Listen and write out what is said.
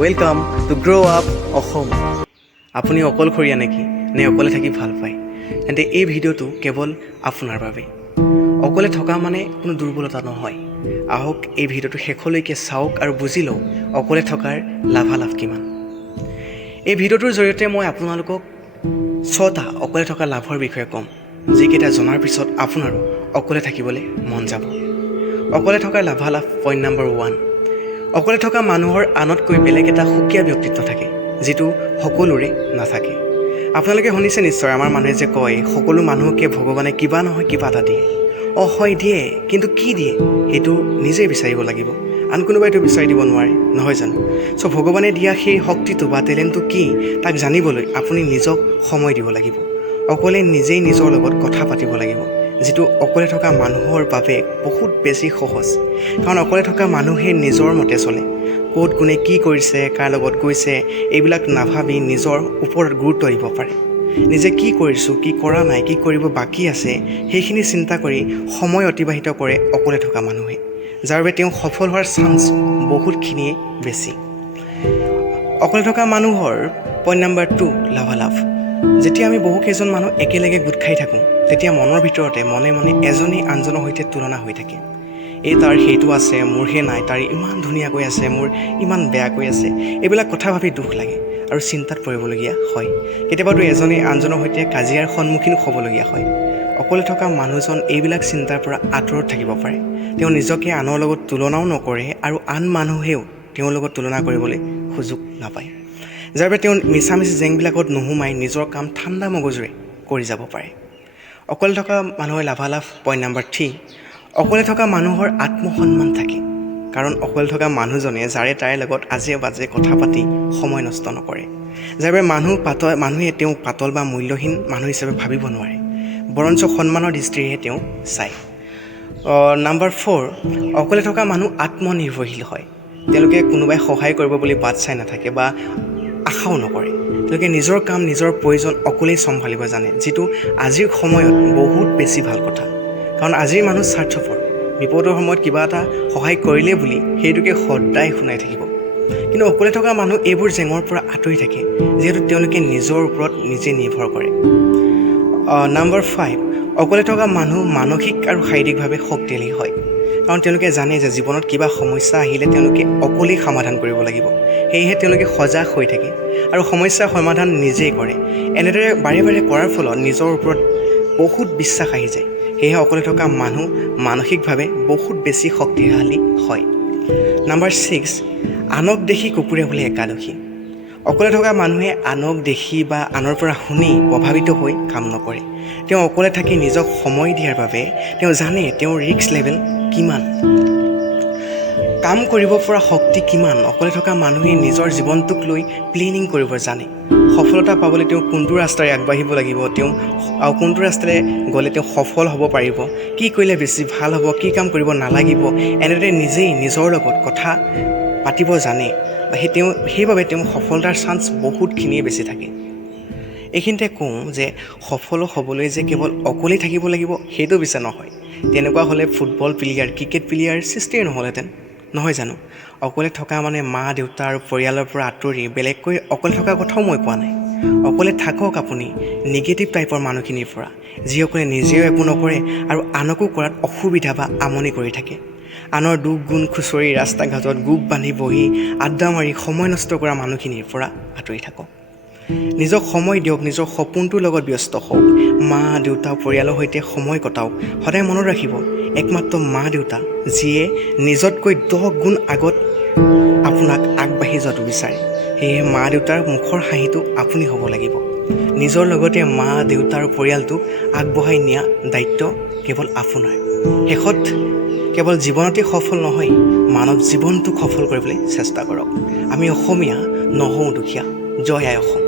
Welcome to grow up Assam. আপুনি অকলশৰীয়া নেকি নে অকলে থাকি ভাল পায়? তেন্তে এই ভিডিঅ'টো কেৱল আপোনাৰ বাবে। অকলে থকা মানে কোনো দুৰ্বলতা নহয়। আহক এই ভিডিঅ'টো শেষলৈকে চাওক আৰু বুজি লওক অকলে থকাৰ লাভালাভ কিমান। এই ভিডিঅ'টোৰ জৰিয়তে মই আপোনালোকক 6টা অকলে থকা লাভৰ বিষয়ে ক'ম, যিকেইটা জনাৰ পিছত আপোনাৰো অকলে থাকিবলৈ মন যাব। অকলে থকাৰ লাভালাভ পইণ্ট নম্বৰ 1, অকলে থকা মানুহৰ আনতকৈ বেলেগ এটা সুকীয়া ব্যক্তিত্ব থাকে, যিটো সকলোৰে নাথাকে। আপোনালোকে শুনিছে নিশ্চয়, আমাৰ মানুহে যে কয় সকলো মানুহকে ভগৱানে কিবা নহয় কিবা এটা দিয়ে। হয় দিয়ে, কিন্তু কি দিয়ে সেইটো নিজেই বিচাৰিব লাগিব, আন কোনোবাইতো বিচাৰি দিব নোৱাৰে, নহয় জানো? ভগৱানে দিয়া সেই শক্তিটো বা টেলেণ্টটো কি তাক জানিবলৈ আপুনি নিজক সময় দিব লাগিব। অকলে নিজেই নিজৰ লগত কথা পাতিব লাগিব, যিটো অকলে থকা মানুহৰ বাবে বহুত বেছি সহজ। কাৰণ অকলে থকা মানুহে নিজৰ মতে চলে। ক'ত কোনে কি কৰিছে, কাৰ লগত গৈছে, এইবিলাক নাভাবি নিজৰ ওপৰত গুৰুত্ব দিব পাৰে। নিজে কি কৰিছোঁ, কি কৰা নাই, কি কৰিব বাকী আছে, সেইখিনি চিন্তা কৰি সময় অতিবাহিত কৰে অকলে থকা মানুহে, যাৰ বাবে তেওঁ সফল হোৱাৰ চান্স বহুতখিনিয়ে বেছি। অকলে থকা মানুহৰ পইণ্ট নম্বৰ 2, লাভালাভ। যেতিয়া আমি বহুকেইজন মানুহ একেলগে গোট খাই থাকোঁ, তেতিয়া মনৰ ভিতৰতে মনে মনে এজনে আনজনৰ সৈতে তুলনা হৈ থাকে। এই তাৰ সেইটো আছে, মোৰহে নাই, তাৰ ইমান ধুনীয়াকৈ আছে, মোৰ ইমান বেয়াকৈ আছে। এইবিলাক কথা ভাবি দুখ লাগে আৰু চিন্তাত পৰিবলগীয়া হয়। কেতিয়াবাতো এজনে আনজনৰ সৈতে কাজিয়াৰ সন্মুখীন হ'বলগীয়া হয়। অকলে থকা মানুহজন এইবিলাক চিন্তাৰ পৰা আঁতৰত থাকিব পাৰে। তেওঁ নিজকে আনৰ লগত তুলনাও নকৰে আৰু আন মানুহেও তেওঁৰ লগত তুলনা কৰিবলৈ সুযোগ নাপায়, যাৰ বাবে তেওঁ মিছামিছি জেংবিলাকত নোসোমাই নিজৰ কাম ঠাণ্ডা মগজুৰে কৰি যাব পাৰে। অকলে থকা মানুহৰ লাভালাভ পইণ্ট নম্বৰ 3, অকলে থকা মানুহৰ আত্মসন্মান থাকে। কাৰণ অকলে থকা মানুহজনে যাৰে তাৰে লগত আজে বাজে কথা পাতি সময় নষ্ট নকৰে, যাৰ বাবে মানুহে তেওঁক পাতল বা মূল্যহীন মানুহ হিচাপে ভাবিব নোৱাৰে, বৰঞ্চ সন্মানৰ দৃষ্টিৰেহে তেওঁ চায়। নম্বৰ 4, অকলে থকা মানুহ আত্মনিৰ্ভৰশীল হয়। তেওঁলোকে কোনোবাই সহায় কৰিব বুলি বাট চাই নাথাকে বা আশাও নকৰে। তেওঁলোকে নিজৰ কাম, নিজৰ প্ৰয়োজন অকলেই চম্ভালিব জানে, যিটো আজিৰ সময়ত বহুত বেছি ভাল কথা। কাৰণ আজিৰ মানুহ স্বাৰ্থপৰ, বিপদৰ সময়ত কিবা এটা সহায় কৰিলে বুলি সেইটোকে সদায় শুনাই থাকিব। কিন্তু অকলে থকা মানুহ এইবোৰ জেঙৰ পৰা আঁতৰি থাকে, যিহেতু তেওঁলোকে নিজৰ ওপৰত নিজে নিৰ্ভৰ কৰে। নম্বৰ 5, অকলে থকা মানুহ মানসিক আৰু শাৰীৰিকভাৱে শক্তিশালী হয়। কাৰণ তেওঁলোকে জানে যে জীৱনত কিবা সমস্যা আহিলে তেওঁলোকে অকলেই সমাধান কৰিব লাগিব। সেয়েহে তেওঁলোকে সজাগ হৈ থাকে আৰু সমস্যাৰ সমাধান নিজেই কৰে। এনেদৰে বাৰে বাৰে কৰাৰ ফলত নিজৰ ওপৰত বহুত বিশ্বাস আহি যায়। সেয়েহে অকলে থকা মানুহ মানসিকভাৱে বহুত বেছি শক্তিশালী হয়। নম্বৰ 6, আনক দেখি কুকুৰে বোলে একাদশী। অকলে থকা মানুহে আনক দেখি বা আনৰ পৰা শুনি প্ৰভাৱিত হৈ কাম নকৰে। তেওঁ অকলে থাকি নিজক সময় দিয়াৰ বাবে তেওঁ জানে তেওঁৰ ৰিস্ক লেভেল কিমান, কাম কৰিব পৰা শক্তি কিমান। অকলে থকা মানুহে নিজৰ জীৱনটোক লৈ প্লেনিং কৰিব জানে। সফলতা পাবলৈ তেওঁ কোনটো ৰাস্তাৰে আগবাঢ়িব লাগিব, তেওঁ কোনটো ৰাস্তাৰে গ'লে তেওঁ সফল হ'ব পাৰিব, কি কৰিলে বেছি ভাল হ'ব, কি কাম কৰিব নালাগিব, এনেদৰে নিজেই নিজৰ লগত কথা পাতিব জানে। সেইবাবে তেওঁ সফলতাৰ চান্স বহুতখিনিয়ে বেছি থাকে। এইখিনিতে কওঁ যে সফল হ'বলৈ যে কেৱল অকলেই থাকিব লাগিব সেইটো পিছে নহয়। তেনেকুৱা হ'লে ফুটবল প্লেয়াৰ, ক্ৰিকেট প্লেয়াৰ সৃষ্টিয়ে নহ'লহেঁতেন, নহয় জানো? অকলে থকা মানে মা দেউতা আৰু পৰিয়ালৰ পৰা আঁতৰি বেলেগকৈ অকলে থকাৰ কথাও মই কোৱা নাই। অকলে থাকক আপুনি নিগেটিভ টাইপৰ মানুহখিনিৰ পৰা, যিসকলে নিজেও একো নকৰে আৰু আনকো কৰাত অসুবিধা বা আমনি কৰি থাকে। আনৰ দুখ গুণ খুচৰি ৰাস্তা ঘাটত গোপ বান্ধি বহি আড্ডা মাৰি সময় নষ্ট কৰা মানুহখিনিৰ পৰা আঁতৰি থাকক। নিজক সময় দিয়ক, নিজৰ সপোনটোৰ লগত ব্যস্ত হওক, মা দেউতা পৰিয়ালৰ সৈতে সময় কটাওক। সদায় মনত ৰাখিব, একমাত্ৰ মা দেউতা যিয়ে নিজতকৈ 10 গুণ আগত আপোনাক আগবাঢ়ি যোৱাটো বিচাৰে। সেয়েহে মা দেউতাৰ মুখৰ হাঁহিটো আপুনি হ'ব লাগিব। নিজৰ লগতে মা দেউতা আৰু পৰিয়ালটোক আগবঢ়াই নিয়া দায়িত্ব কেৱল আপোনাৰ। শেষত কেৱল জীৱনতে সফল নহয়, মানৱ জীৱনটোক সফল কৰিবলৈ চেষ্টা কৰক। আমি অসমীয়া নহওঁ দুখীয়া। জয় আই অসম।